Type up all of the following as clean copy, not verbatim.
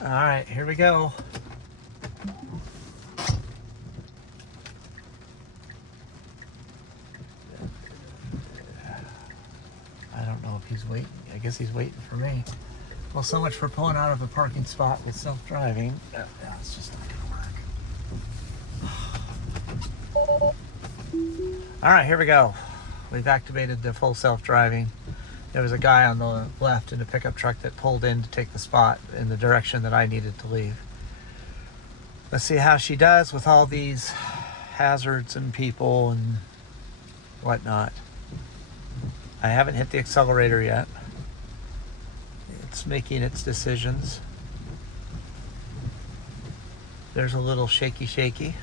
All right, here we go. I don't know if he's waiting. I guess he's waiting for me. Well, so much for pulling out of a parking spot with self-driving. Yeah, it's just not gonna work. All right, here we go. We've activated the full self-driving. There was a guy on the left in a pickup truck that pulled in to take the spot in the direction that I needed to leave. Let's see how she does with all these hazards and people and whatnot. I haven't hit the accelerator yet. It's making its decisions. There's a little shaky.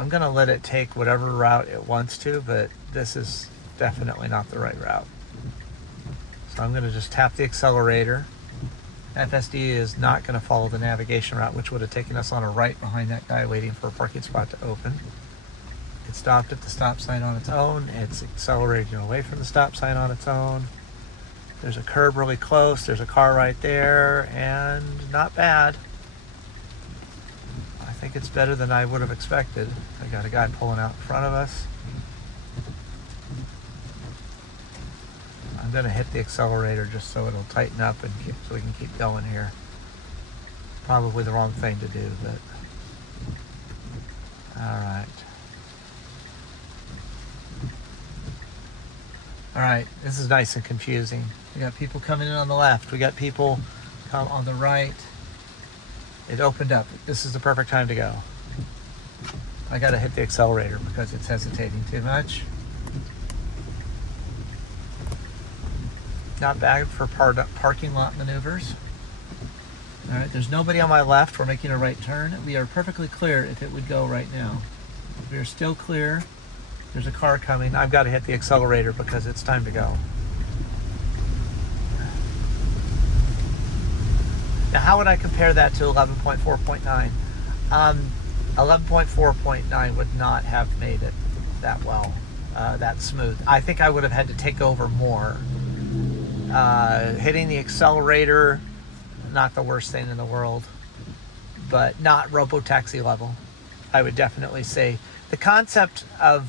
I'm gonna let it take whatever route it wants to, but this is definitely not the right route. So I'm gonna just tap the accelerator. FSD is not gonna follow the navigation route, which would have taken us on a right behind that guy waiting for a parking spot to open. It stopped at the stop sign on its own. It's accelerating away from the stop sign on its own. There's a curb really close. There's a car right there, and not bad. I think it's better than I would have expected. I got a guy pulling out in front of us. I'm gonna hit the accelerator just so it'll tighten up and so we can keep going here. Probably the wrong thing to do, but all right. All right, this is nice and confusing. We got people coming in on the left. We got people come on the right. It opened up. This is the perfect time to go. I gotta hit the accelerator because it's hesitating too much. Not bad for parking lot maneuvers. All right, there's nobody on my left. We're making a right turn. We are perfectly clear if it would go right now. We are still clear. There's a car coming. I've got to hit the accelerator because it's time to go. Now, how would I compare that to 11.4.9? 11.4.9 would not have made it that well, that smooth. I think I would have had to take over more. Hitting the accelerator, not the worst thing in the world, but not robotaxi level. I would definitely say the concept of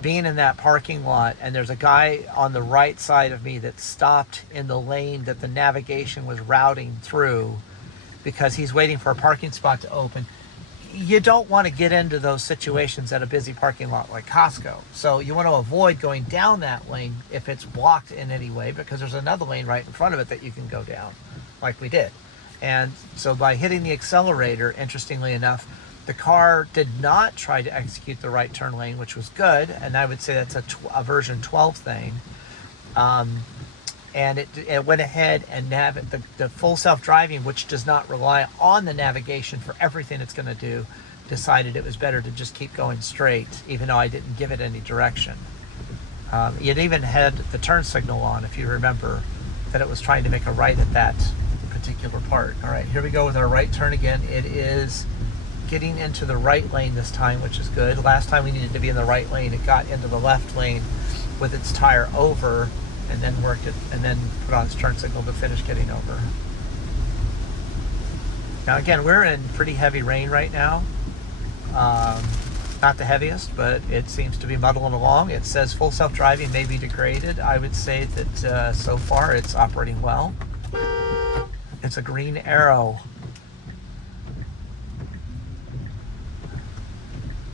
being in that parking lot and there's a guy on the right side of me that stopped in the lane that the navigation was routing through because he's waiting for a parking spot to open. You don't want to get into those situations at a busy parking lot like Costco. So you want to avoid going down that lane if it's blocked in any way because there's another lane right in front of it that you can go down like we did. And so by hitting the accelerator, interestingly enough, the car did not try to execute the right turn lane, which was good. And I would say that's a version 12 thing. And it went ahead and the full self-driving, which does not rely on the navigation for everything it's going to do, decided it was better to just keep going straight, even though I didn't give it any direction. It even had the turn signal on, if you remember, that it was trying to make a right at that particular part. All right, here we go with our right turn again. It is getting into the right lane this time, which is good. Last time we needed to be in the right lane, it got into the left lane with its tire over and then worked it and then put on its turn signal to finish getting over. Now again, we're in pretty heavy rain right now. Not the heaviest, but it seems to be muddling along. It says full self-driving may be degraded. I would say that so far it's operating well. It's a green arrow.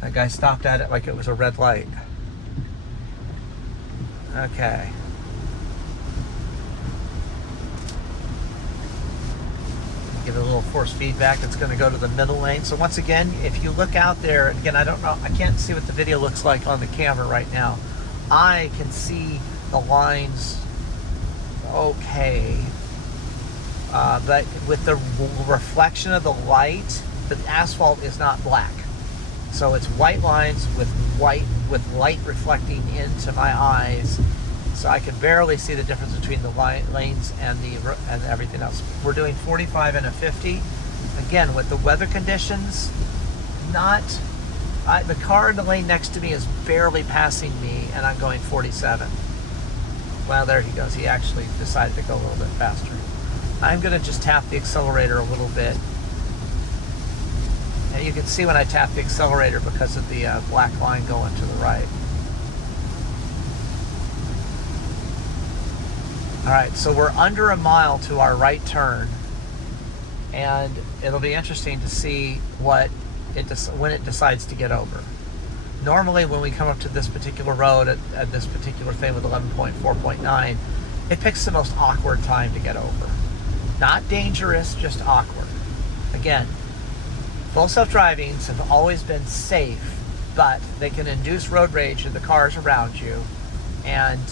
That guy stopped at it like it was a red light. Okay. Give it a little force feedback. It's going to go to the middle lane. So once again, if you look out there, again, I don't know, I can't see what the video looks like on the camera right now. I can see the lines okay. But with the reflection of the light, the asphalt is not black. So it's white lines with light reflecting into my eyes. So I can barely see the difference between the lanes and everything else. We're doing 45 and a 50. Again, with the weather conditions, not the car in the lane next to me is barely passing me, and I'm going 47. Well, there he goes. He actually decided to go a little bit faster. I'm going to just tap the accelerator a little bit. And you can see when I tap the accelerator because of the black line going to the right. All right, so we're under a mile to our right turn, and it'll be interesting to see when it decides to get over. Normally, when we come up to this particular road at this particular thing with 11.4.9, it picks the most awkward time to get over. Not dangerous, just awkward. Again, full self-drivings have always been safe, but they can induce road rage in the cars around you, and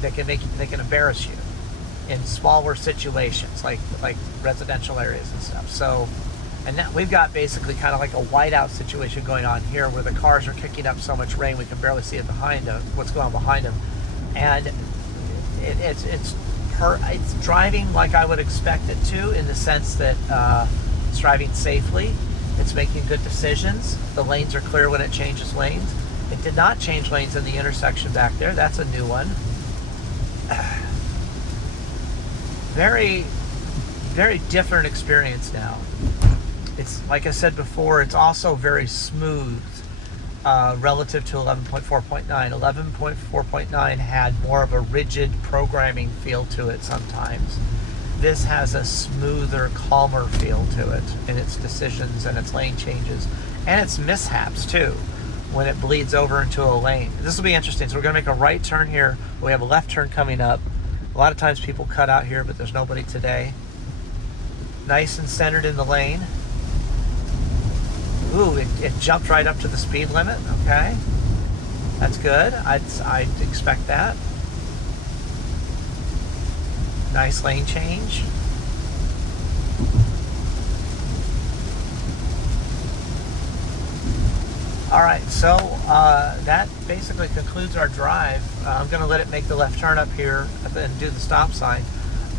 they can embarrass you in smaller situations like residential areas and stuff. So, and now we've got basically kind of like a whiteout situation going on here where the cars are kicking up so much rain we can barely see it behind them, what's going on behind them, and it's driving like I would expect it to, in the sense that it's driving safely, it's making good decisions, the lanes are clear when it changes lanes. It did not change lanes in the intersection back there. That's a new one. Very, very different experience now. It's, like I said before, it's also very smooth relative to 11.4.9. 11.4.9 had more of a rigid programming feel to it sometimes. This has a smoother, calmer feel to it in its decisions and its lane changes and its mishaps too when it bleeds over into a lane. This will be interesting. So we're going to make a right turn here. We have a left turn coming up. A lot of times people cut out here, but there's nobody today. Nice and centered in the lane. Ooh, it jumped right up to the speed limit. Okay, that's good. I'd expect that. Nice lane change. All right, so that basically concludes our drive. I'm going to let it make the left turn up here and do the stop sign.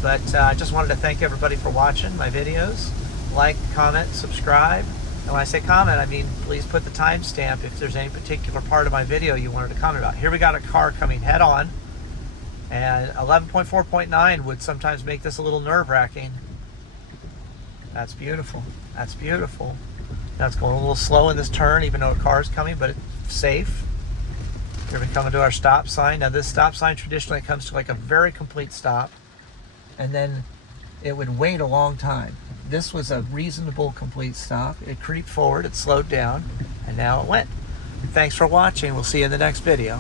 But I just wanted to thank everybody for watching my videos. Like, comment, subscribe. And when I say comment, I mean please put the timestamp if there's any particular part of my video you wanted to comment about. Here we got a car coming head on, and 11.4.9 would sometimes make this a little nerve-wracking. That's beautiful. That's beautiful. Now it's going a little slow in this turn, even though a car is coming, but it's safe. Here we come to our stop sign. Now this stop sign traditionally comes to like a very complete stop, and then it would wait a long time. This was a reasonable complete stop. It creeped forward, it slowed down, and now it went. Thanks for watching. We'll see you in the next video.